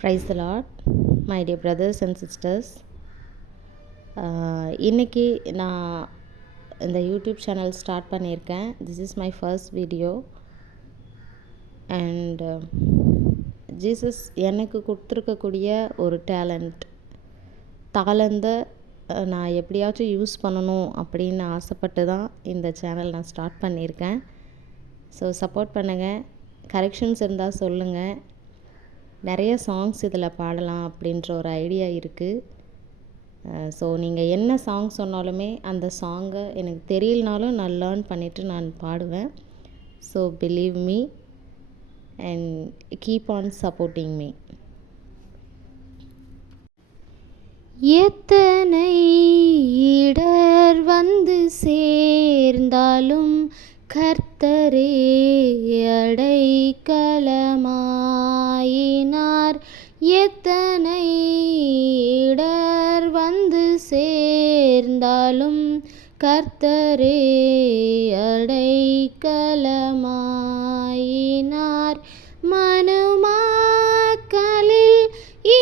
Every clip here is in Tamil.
Praise the Lord, my dear brothers and sisters. இன்றைக்கி நான் இந்த யூடியூப் சேனல் ஸ்டார்ட் பண்ணியிருக்கேன். This is my first video. And Jesus எனக்கு கொடுத்துருக்கக்கூடிய ஒரு தாளந்தை நான் எப்படியாச்சும் யூஸ் பண்ணணும் அப்படின்னு ஆசைப்பட்டு தான் இந்த சேனல் நான் ஸ்டார்ட் பண்ணியிருக்கேன். ஸோ சப்போர்ட் பண்ணுங்கள், கரெக்ஷன்ஸ் இருந்தால் சொல்லுங்கள். நிறைய சாங்ஸ் இதில் பாடலாம் அப்படின்ற ஒரு ஐடியா இருக்குது. ஸோ நீங்கள் என்ன சாங் சொன்னாலுமே அந்த சாங்கை எனக்கு தெரியலனாலும் நான் லேர்ன் பண்ணிவிட்டு நான் பாடுவேன். So believe me and keep on supporting me. எத்தனை இடர் வந்து சேர்ந்தாலும் கர்த்தரே அடைக்கலமாயினார். எத்தனை இடர் வந்து சேர்ந்தாலும் கர்த்தரே அடைக்கலமாயினார். மனுமக்களில்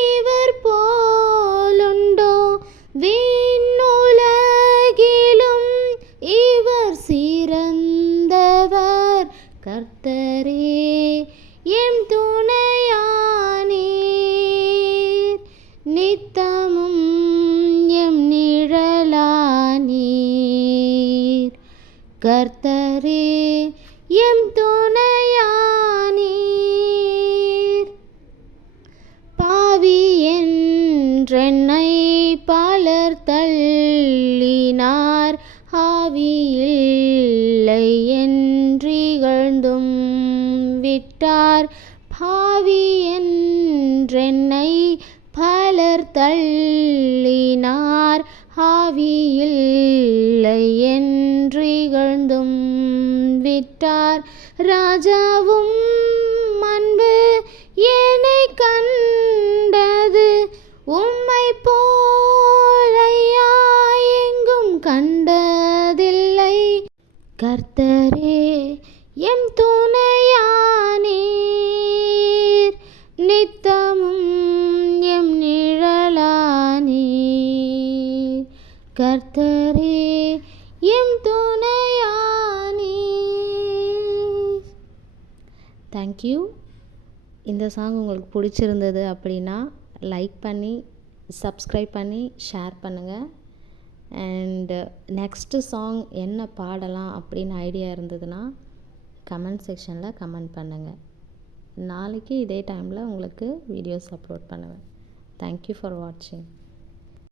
இவர் போலுண்டோ? விண்ணுலகிலும் இவர் சிறந்தவர். கர்த்தரே எம் துணையானீர், நித்தமும் எம் நிழலானீர். கர்த்தரே எம் துணையானீர். பாவி என்றென்னை பலர் தள்ளினார், ஆவியில்லை என்றிகழ்ந்தும் விட்டார். பாவி என்றென்னை பலர் தள்ளினார், ஆவியில்லை என்றிகழ்ந்தும் விட்டார். ராஜாவும் அன்பு என்னை கண்டது, உம்மை போலையா எங்கும் கண்டதில்லை. கர்த்தரே எம் துணையானீர், நித்தமும் எம் நிழலானீர். கர்த்தரே எம் துணையானீர். தேங்க்யூ. இந்த சாங் உங்களுக்கு பிடிச்சிருந்தது அப்படின்னா லைக் பண்ணி சப்ஸ்கிரைப் பண்ணி ஷேர் பண்ணுங்கள். அண்டு நெக்ஸ்ட்டு சாங் என்ன பாடலாம் அப்படின்னு ஐடியா இருந்ததுன்னா கமெண்ட் செக்ஷனில் கமெண்ட் பண்ணுங்கள். நாளைக்கு இதே டைமில் உங்களுக்கு வீடியோஸ் அப்லோட் பண்ணுவேன். தேங்க்யூ ஃபார் வாட்சிங்.